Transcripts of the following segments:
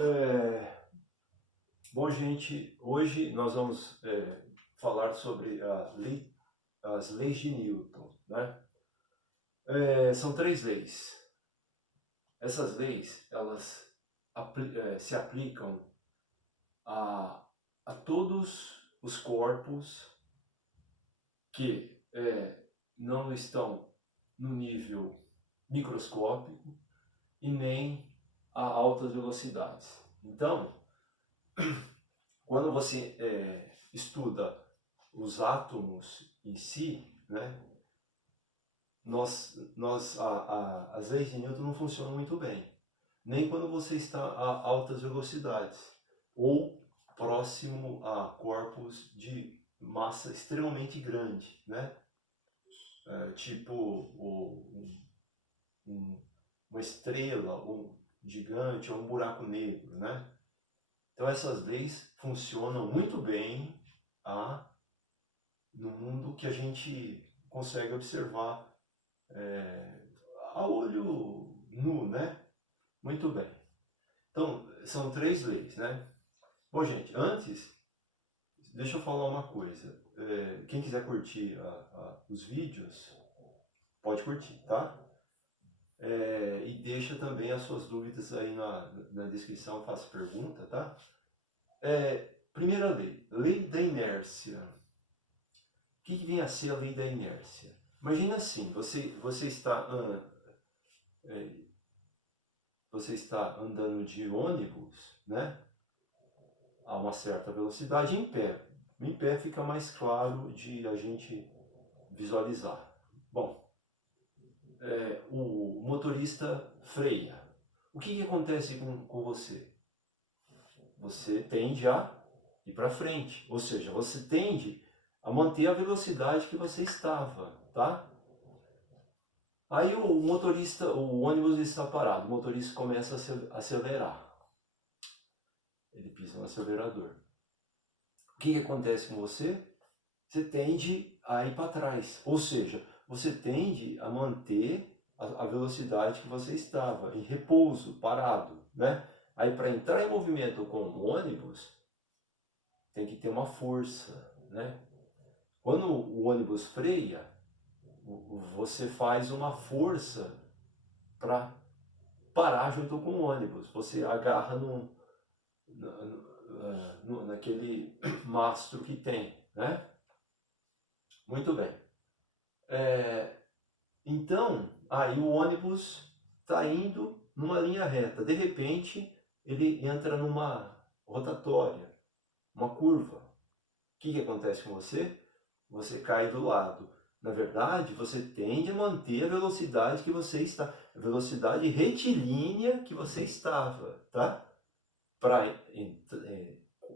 É, Bom, gente, hoje nós vamos falar sobre as leis de Newton, né? São três leis. Essas leis, elas se aplicam a, a todos os corpos que não estão no nível microscópico e nem a altas velocidades. Então, quando você estuda os átomos em si, né, as leis de Newton não funcionam muito bem. Nem quando você está a altas velocidades ou próximo a corpos de massa extremamente grande, né? Tipo uma estrela, um gigante ou um buraco negro, né? Então essas leis funcionam muito bem no mundo que a gente consegue observar a olho nu, né? Muito bem. Então, são três leis, né? Bom, gente, antes, deixa eu falar uma coisa. Quem quiser curtir os vídeos, pode curtir, tá? E deixa também as suas dúvidas aí na descrição, faça pergunta, tá? Primeira lei, lei da inércia. O que vem a ser a lei da inércia? Imagina assim, você está andando de ônibus, né? A uma certa velocidade em pé. Em pé fica mais claro de a gente visualizar. Bom, o motorista freia. O que acontece com você? Você tende a ir para frente, ou seja, você tende a manter a velocidade que você estava, tá? Aí o ônibus está parado, o motorista começa a acelerar. Ele pisa no acelerador. O que acontece com você? Você tende a ir para trás, ou seja, você tende a manter a velocidade que você estava, em repouso, parado, né? Aí para entrar em movimento com o ônibus, tem que ter uma força, né? Quando o ônibus freia, você faz uma força para parar junto com o ônibus. Você agarra naquele mastro que tem, né? Muito bem. Então, aí o ônibus está indo numa linha reta. De repente, ele entra numa rotatória, uma curva. O que acontece com você? Você cai do lado. Na verdade, você tende a manter a velocidade que você está, a velocidade retilínea que você estava, tá? Para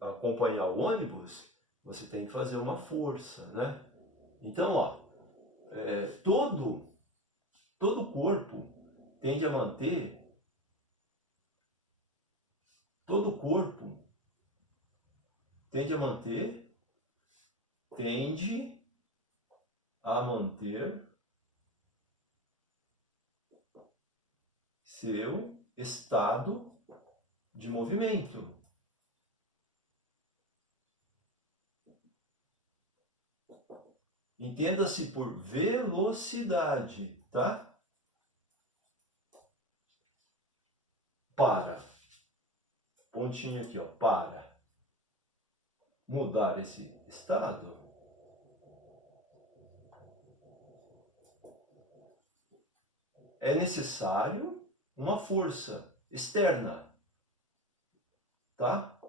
acompanhar o ônibus, você tem que fazer uma força, né? Então, ó, todo corpo tende a manter, todo corpo tende a manter, tende a manter seu estado de movimento. Entenda-se por velocidade, tá? Para. Pontinho aqui, ó, para. Mudar esse estado. É necessário uma força externa, tá?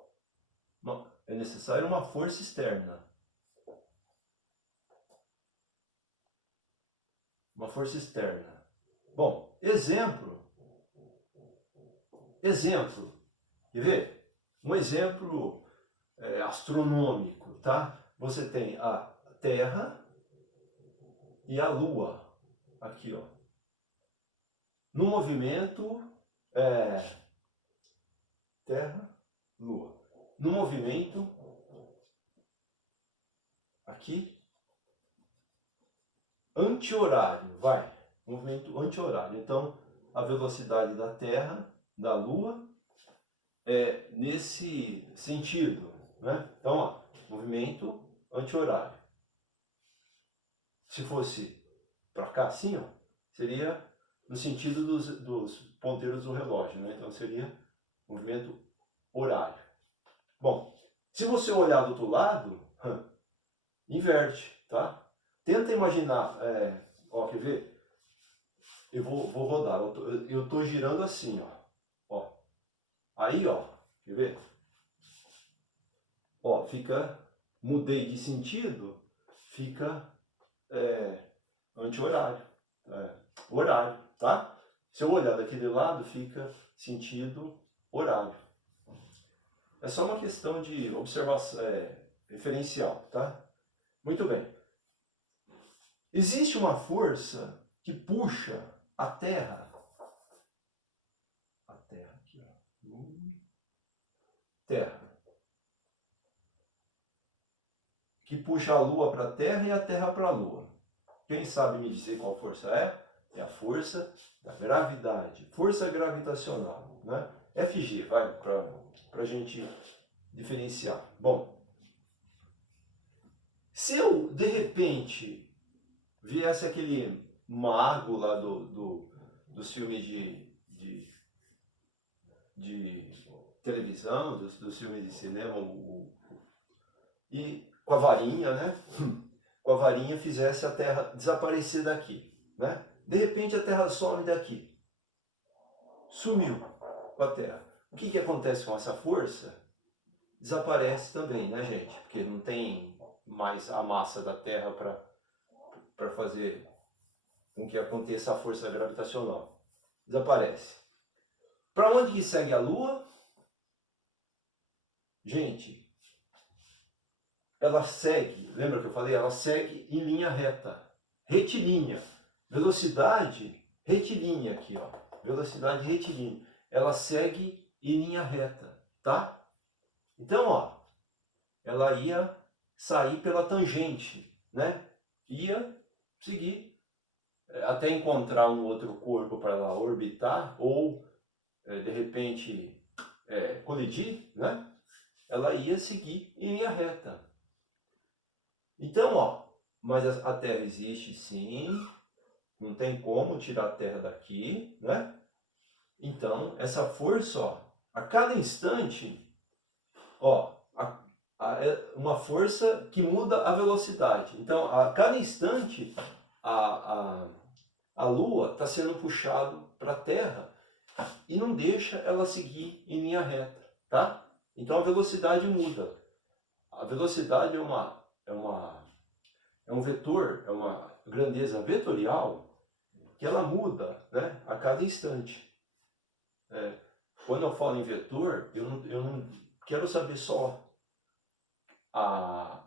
É necessário uma força externa. Uma força externa. Bom, exemplo. Quer ver? Um exemplo astronômico, tá? Você tem a Terra e a Lua. Aqui, ó. No movimento Terra, Lua. No movimento aqui anti-horário, vai. Movimento anti-horário. Então, a velocidade da Terra, da Lua, nesse sentido, né? Então, ó, movimento anti-horário. Se fosse para cá, assim, ó, seria no sentido dos ponteiros do relógio, né? Então seria movimento horário. Bom, se você olhar do outro lado, inverte, tá? Tenta imaginar, ó, quer ver? Eu vou rodar, eu tô girando assim, ó. Aí, ó, quer ver? Ó, mudei de sentido, fica anti-horário, horário, tá? Se eu olhar daquele lado, fica sentido horário. É só uma questão de observação, referencial, tá? Muito bem. Existe uma força que puxa a Terra aqui, ó. Terra. Que puxa a Lua para a Terra e a Terra para a Lua. Quem sabe me dizer qual força é? É a força da gravidade, força gravitacional, né? FG, vai, para a gente diferenciar. Bom, se eu, de repente, viesse aquele mago lá dos filmes de televisão, dos filmes de cinema, e com a varinha, né? Com a varinha fizesse a Terra desaparecer daqui, né? De repente a Terra some daqui. Sumiu com a Terra. O que acontece com essa força? Desaparece também, né, gente? Porque não tem mais a massa da Terra para fazer com que aconteça a força gravitacional. Desaparece. Para onde que segue a Lua? Gente, ela segue, lembra que eu falei? Ela segue em linha reta, retilínea. Velocidade retilínea aqui, ó. Velocidade retilínea. Ela segue em linha reta, tá? Então, ó, ela ia sair pela tangente, né? Ia seguir até encontrar um outro corpo para ela orbitar ou, de repente, colidir, né? Ela ia seguir em linha reta. Então, ó, mas a Terra existe sim, não tem como tirar a Terra daqui, né? Então, essa força, ó, a cada instante, ó, é uma força que muda a velocidade. Então, a cada instante, a Lua está sendo puxado para a Terra e não deixa ela seguir em linha reta, tá? Então a velocidade muda. A velocidade é um vetor, é uma grandeza vetorial que ela muda, né, a cada instante. Quando eu falo em vetor, eu não quero saber só a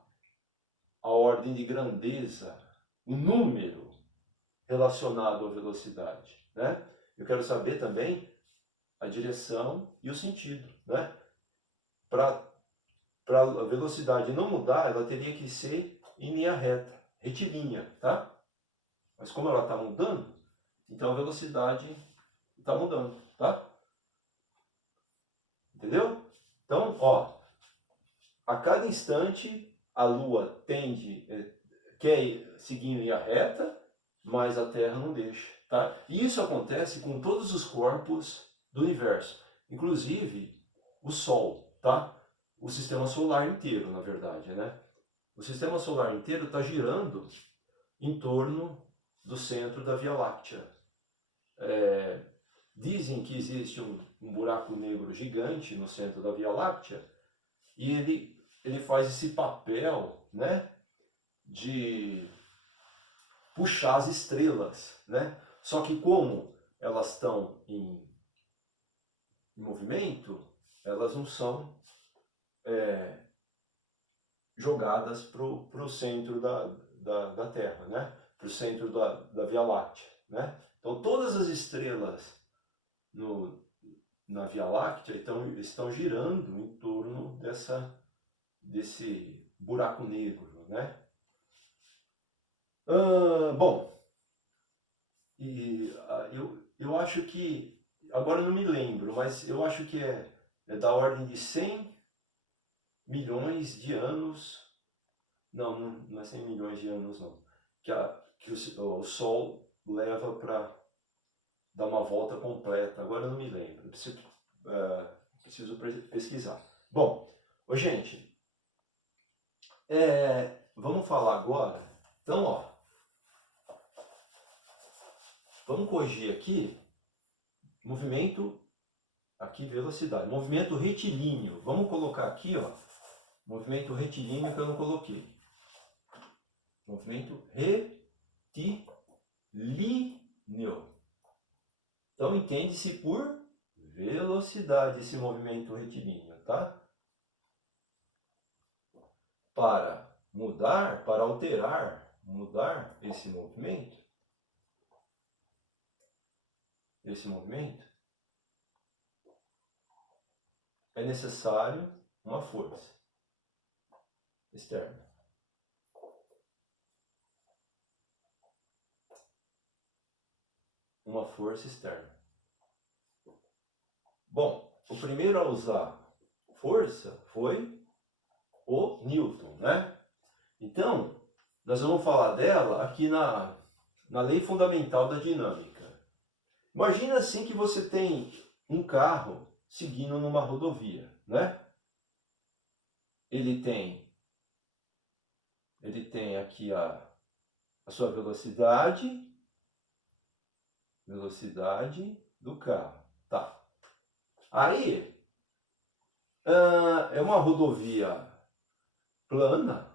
ordem de grandeza, o número relacionado à velocidade, né? Eu quero saber também a direção e o sentido, né? Para a velocidade não mudar, ela teria que ser em linha reta, retilínea, tá? Mas como ela está mudando, então a velocidade está mudando, tá? Entendeu? Então, ó, a cada instante a Lua quer seguir em linha reta, mas a Terra não deixa, tá? E isso acontece com todos os corpos do universo, inclusive o Sol, tá? O sistema solar inteiro, na verdade, né? O sistema solar inteiro está girando em torno do centro da Via Láctea. Dizem que existe um buraco negro gigante no centro da Via Láctea e ele faz esse papel, né, de puxar as estrelas, né? Só que como elas estão em movimento, elas não são jogadas para o centro da Terra, né? Para o centro da Via Láctea, né? Então todas as estrelas na Via Láctea estão girando em torno desse buraco negro, né? Bom, e eu acho que, agora eu não me lembro, mas eu acho que é da ordem de 100 milhões de anos. Não é 100 milhões de anos, não. Que o Sol leva para dar uma volta completa. Agora eu não me lembro. Preciso pesquisar. Bom, gente, vamos falar agora. Então, ó, vamos corrigir aqui. Movimento, aqui velocidade. Movimento retilíneo. Vamos colocar aqui, ó, movimento retilíneo que eu não coloquei. Movimento retilíneo. Então, entende-se por velocidade esse movimento retilíneo, tá? Para mudar, para alterar, mudar esse movimento, é necessário uma força externa. Uma força externa. Bom, o primeiro a usar força foi o Newton, né? Então, nós vamos falar dela aqui na lei fundamental da dinâmica. Imagina assim que você tem um carro seguindo numa rodovia, né? Ele tem aqui a sua velocidade do carro, tá? Aí, é uma rodovia plana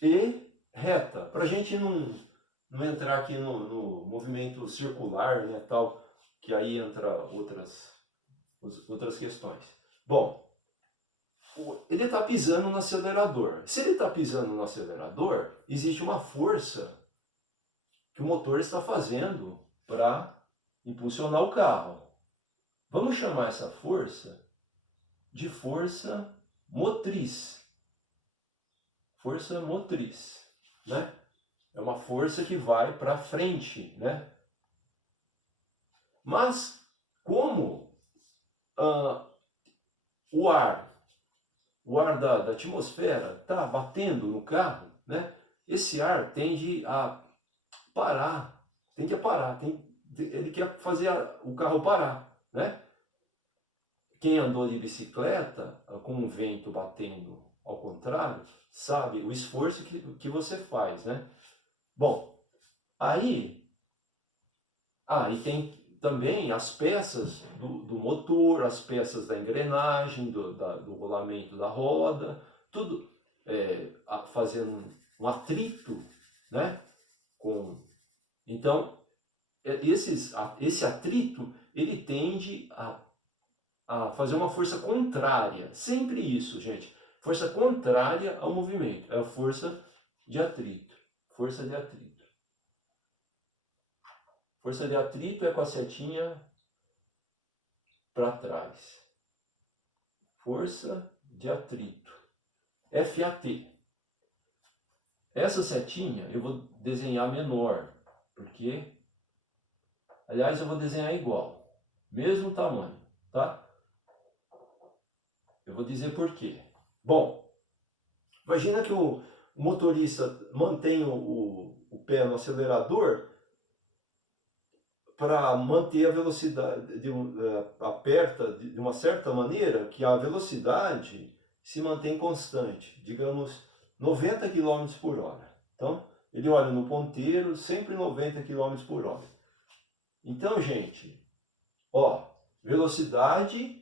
e reta, para a gente não entrar aqui no movimento circular, né, tal, que aí entra outras questões. Bom, ele está pisando no acelerador. Se ele está pisando no acelerador, existe uma força que o motor está fazendo para impulsionar o carro. Vamos chamar essa força de força motriz. Força motriz, né? É uma força que vai para frente, né? Mas, como o ar da atmosfera está batendo no carro, né? Esse ar tende a parar, ele quer fazer o carro parar, né? Quem andou de bicicleta com o vento batendo ao contrário, sabe o esforço que você faz, né? Bom, aí, e tem também as peças do motor, as peças da engrenagem, do rolamento da roda, tudo fazendo um atrito, né? Então, esse atrito, ele tende a fazer uma força contrária. Sempre isso, gente. Força contrária ao movimento. É a força de atrito. Força de atrito. Força de atrito é com a setinha para trás. Força de atrito. FAT. Essa setinha eu vou desenhar menor, porque, aliás, eu vou desenhar igual, mesmo tamanho, tá? Eu vou dizer por quê. Bom, imagina que o motorista mantém o pé no acelerador para manter a velocidade, aperta de uma certa maneira que a velocidade se mantém constante, digamos 90 km por hora. Então, ele olha no ponteiro, sempre 90 km por hora. Então, gente, ó, velocidade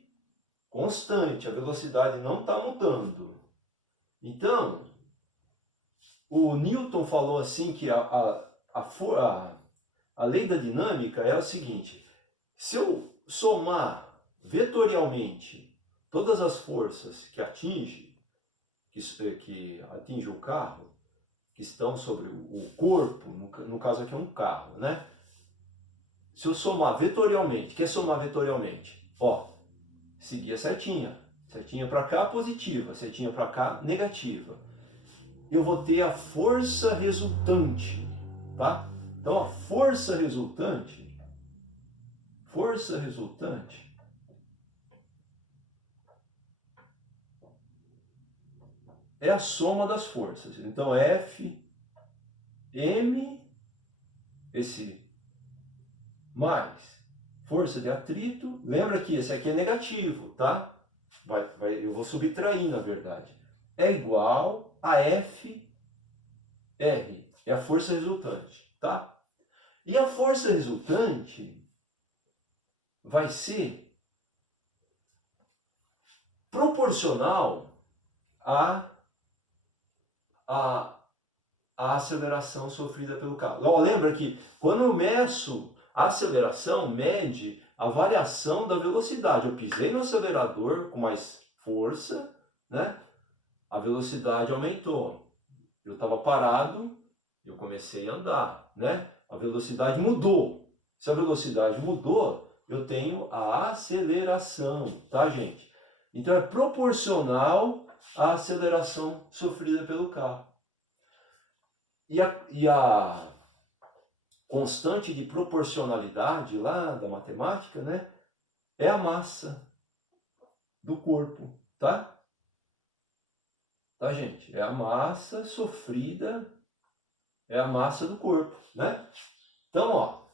constante, a velocidade não está mudando. Então, o Newton falou assim que a lei da dinâmica é a seguinte: se eu somar vetorialmente todas as forças que atingem o carro, que estão sobre o corpo, no caso aqui é um carro, né? Se eu somar vetorialmente, quer somar vetorialmente? Ó, seguir a setinha para cá positiva, setinha para cá negativa. Eu vou ter a força resultante, tá? Então a força resultante é a soma das forças. Então, F, M, esse mais força de atrito. Lembra que esse aqui é negativo, tá? Eu vou subtrair, na verdade. É igual a F, R. É a força resultante, tá? E a força resultante vai ser proporcional à aceleração sofrida pelo carro. Ó, lembra que quando eu meço a aceleração, mede a variação da velocidade. Eu pisei no acelerador com mais força, né? A velocidade aumentou. Eu estava parado, eu comecei a andar, né? A velocidade mudou. Se a velocidade mudou, eu tenho a aceleração, tá, gente? Então é proporcional à aceleração sofrida pelo carro. E a constante de proporcionalidade lá da matemática, né, é a massa do corpo, tá? Tá, gente? É a massa sofrida, é a massa do corpo, né? Então, ó,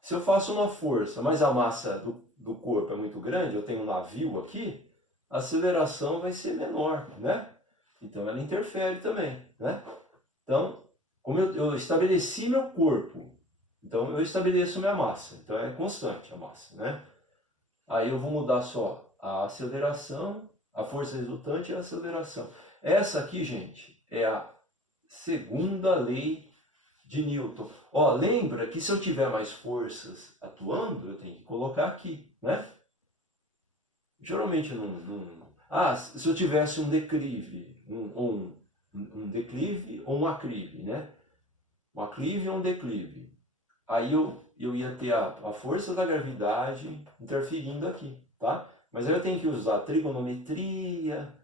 se eu faço uma força, mas a massa do corpo é muito grande, eu tenho um navio aqui, a aceleração vai ser menor, né? Então ela interfere também, né? Então, como eu estabeleci meu corpo, então eu estabeleço minha massa, então é constante a massa, né? Aí eu vou mudar só a aceleração, a força resultante e a aceleração. Essa aqui, gente, é a segunda lei de Newton. Ó, lembra que se eu tiver mais forças atuando, eu tenho que colocar aqui, né? Geralmente se eu tivesse um declive, um declive ou um aclive, né? Um aclive ou um declive. Aí eu ia ter a força da gravidade interferindo aqui, tá? Mas aí eu tenho que usar trigonometria,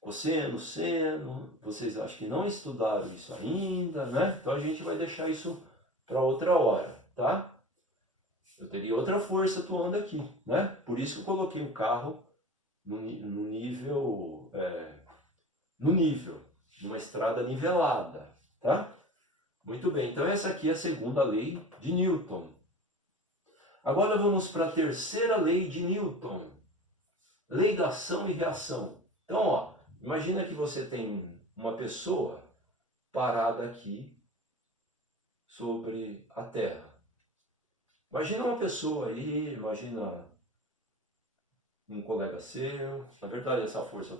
cosseno, seno. Vocês acham que não estudaram isso ainda, né? Então a gente vai deixar isso para outra hora, tá? Eu teria outra força atuando aqui, né? Por isso que eu coloquei o carro no nível, numa estrada nivelada, tá? Muito bem, então essa aqui é a segunda lei de Newton. Agora vamos para a terceira lei de Newton. Lei da ação e reação. Então, ó, imagina que você tem uma pessoa parada aqui sobre a Terra. Imagina uma pessoa aí, imagina um colega seu. Na verdade, essa força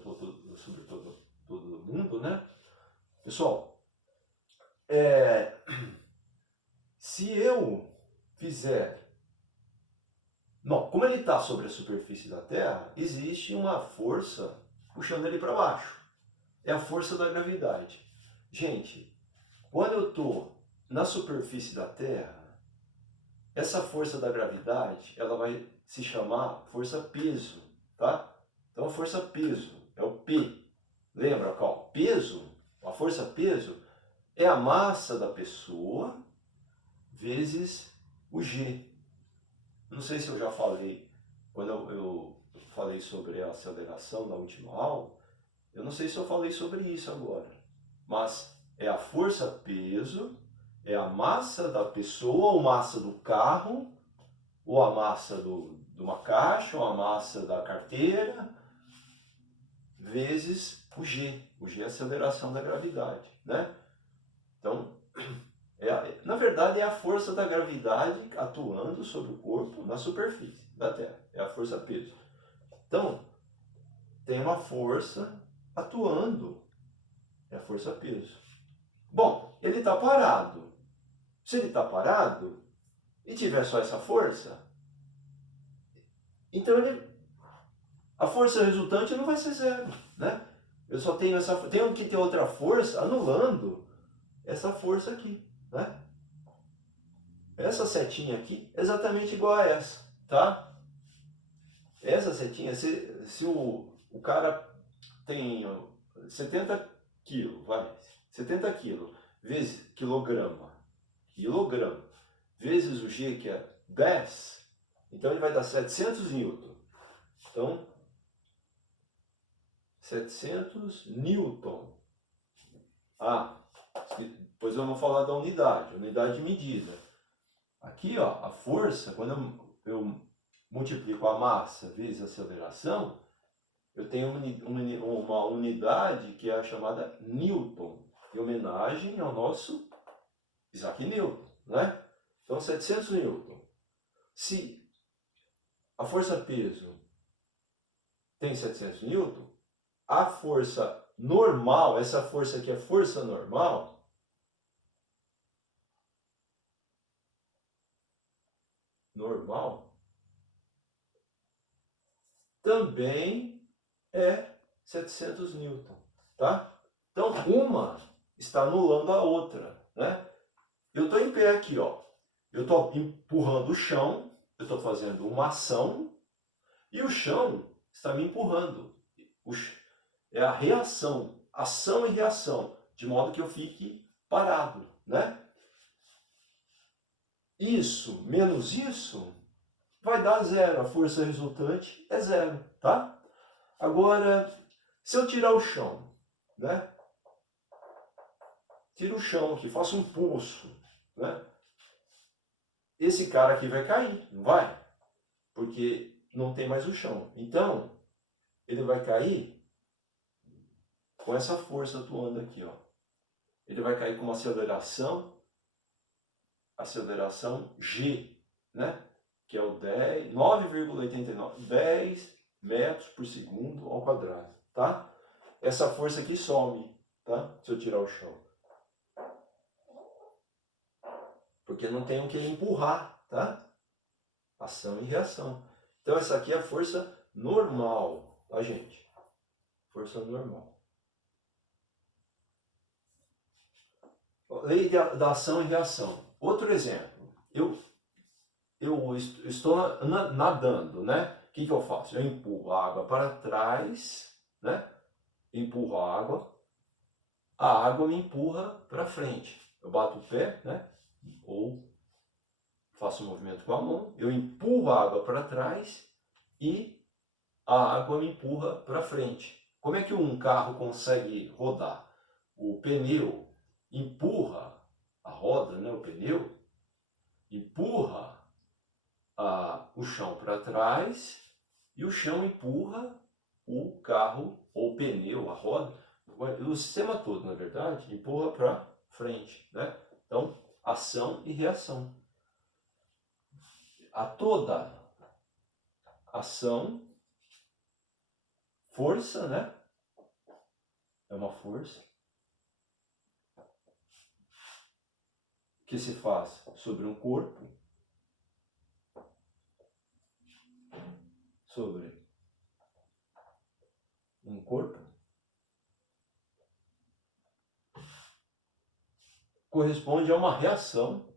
sobre todo mundo, né? Pessoal, se eu fizer... Não, como ele está sobre a superfície da Terra, existe uma força puxando ele para baixo. É a força da gravidade. Gente, quando eu estou na superfície da Terra, essa força da gravidade, ela vai se chamar força-peso, tá? Então a força-peso é o P. Lembra, qual? Peso, a força-peso é a massa da pessoa vezes o G. Não sei se eu já falei, quando eu falei sobre a aceleração na última aula, eu não sei se eu falei sobre isso agora, mas é a força-peso, é a massa da pessoa, ou massa do carro, ou a massa de uma caixa, ou a massa da carteira, vezes o G. O G é a aceleração da gravidade, né? Então, na verdade, é a força da gravidade atuando sobre o corpo na superfície da Terra. É a força-peso. Então, tem uma força atuando. É a força-peso. Bom, ele está parado. Se ele está parado e tiver só essa força, então a força resultante não vai ser zero, né? Eu só tenho que ter outra força anulando essa força aqui, né? Essa setinha aqui é exatamente igual a essa, tá? Essa setinha, se o cara tem 70 quilos, vai, 70 quilos vezes quilograma, vezes o G, que é 10, então ele vai dar 700 newton. Então, 700 newton. Ah, depois vamos falar da unidade de medida. Aqui, ó, a força, quando eu multiplico a massa vezes a aceleração, eu tenho uma unidade que é a chamada newton, em homenagem ao nosso Isaac Newton, né? Então, 700 newton. Se a força-peso tem 700 newton, a força normal, essa força aqui é força normal, também é 700 newton, tá? Então, uma está anulando a outra, né? Eu estou em pé aqui, ó. Eu estou empurrando o chão, eu estou fazendo uma ação, e o chão está me empurrando. É a reação, ação e reação, de modo que eu fique parado, né? Isso menos isso vai dar zero, a força resultante é zero, tá? Agora, se eu tirar o chão, né? Tiro o chão aqui, faço um pulso, né? Esse cara aqui vai cair, não vai? Porque não tem mais o chão. Então, ele vai cair com essa força atuando aqui, ó. Ele vai cair com uma aceleração G, né? Que é o 9,89, 10 metros por segundo ao quadrado, tá? Essa força aqui some, tá? Se eu tirar o chão. Porque não tem o que empurrar, tá? Ação e reação. Então essa aqui é a força normal, tá, gente? Força normal. Lei da ação e reação. Outro exemplo. Eu estou nadando, né? O que eu faço? Eu empurro a água para trás, né? Empurro a água me empurra para frente. Eu bato o pé, né? Ou faço um movimento com a mão, eu empurro a água para trás e a água me empurra para frente. Como é que um carro consegue rodar? O pneu empurra a roda, né? O pneu empurra o chão para trás e o chão empurra o carro ou o pneu, a roda, o sistema todo, na verdade, empurra para frente, né? Então, ação e reação. A toda ação, força, né? É uma força que se faz sobre um corpo, corresponde a uma reação,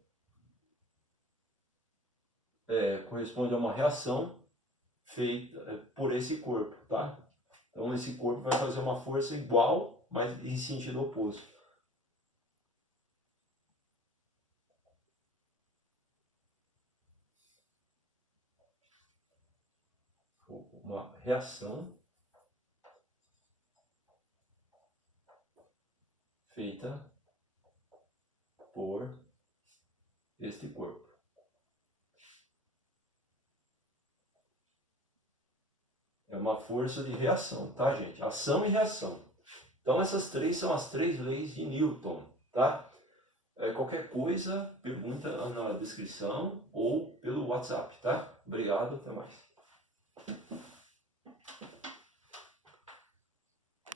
feita por esse corpo, tá? Então esse corpo vai fazer uma força igual, mas em sentido oposto. Uma reação feita por este corpo. É uma força de reação, tá, gente? Ação e reação. Então essas três são as 3 leis de Newton, tá? Qualquer coisa, pergunta na descrição ou pelo WhatsApp, tá? Obrigado, até mais.